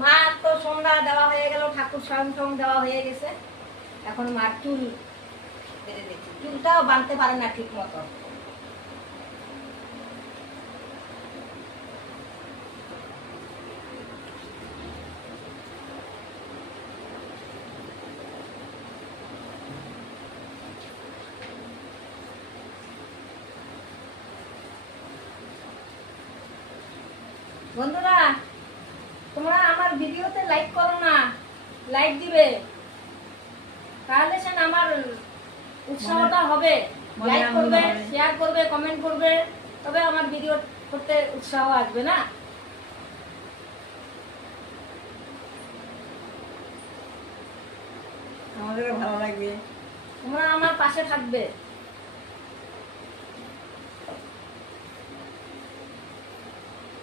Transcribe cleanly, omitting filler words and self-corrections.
মা তো সন্ধ্যা দেওয়া হয়ে গেল, ঠাকুর স্বয়ং দেওয়া হয়ে গেছে। এখন মার চুল বেঁধে দিচ্ছি, চুলটাও বাঁধতে পারে না ঠিক মতো। বন্ধুরা, তোমরা আমার ভিডিওতে লাইক করো না, লাইক দিবে, তাহলে সে আমার উৎসাহটা হবে। লাইক করবে, শেয়ার করবে, কমেন্ট করবে, তবে আমার ভিডিও করতে উৎসাহ আসবে না। আমাদেরও ভালো লাগবে, তোমরা আমার পাশে থাকবে।